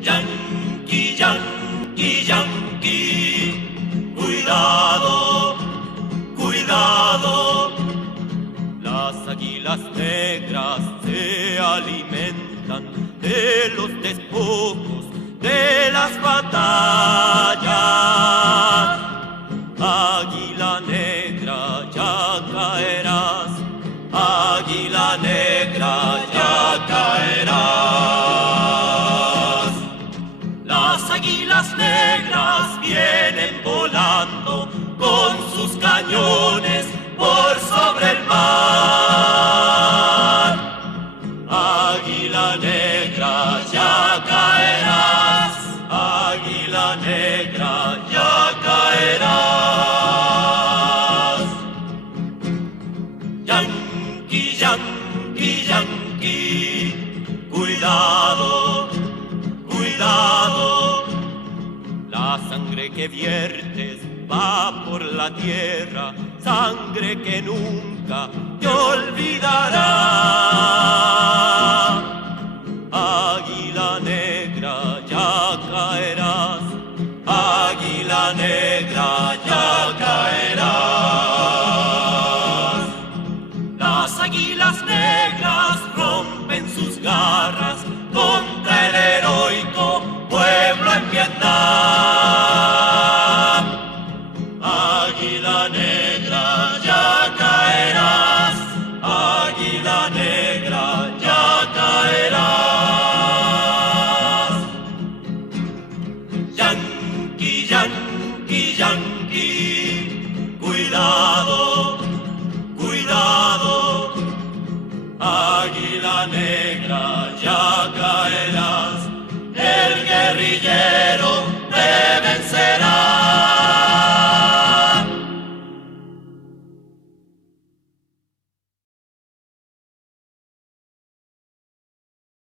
Yankee, Yankee, Yankee, cuidado, cuidado. Las águilas negras se alimentan de los despojos de las batallas. Águila negra, ya caerás. Águila negra, ya caerás. Las águilas negras vienen volando con sus cañones por sobre el mar. Águila negra, ya caerás. Águila negra, ya caerás. Yankee, Yankee, Yankee, cuidado, cuidado. La sangre que viertes va por la tierra, sangre que nunca te olvidará. Águila negra, ya caerás. Águila negra, ya caerás. Las águilas negras rompen sus garras contra el heroico pueblo en Vietnam. Águila negra, ya caerás. Águila negra, ya caerás. Yankee, Yankee, Yankee, cuidado, cuidado. Águila negra,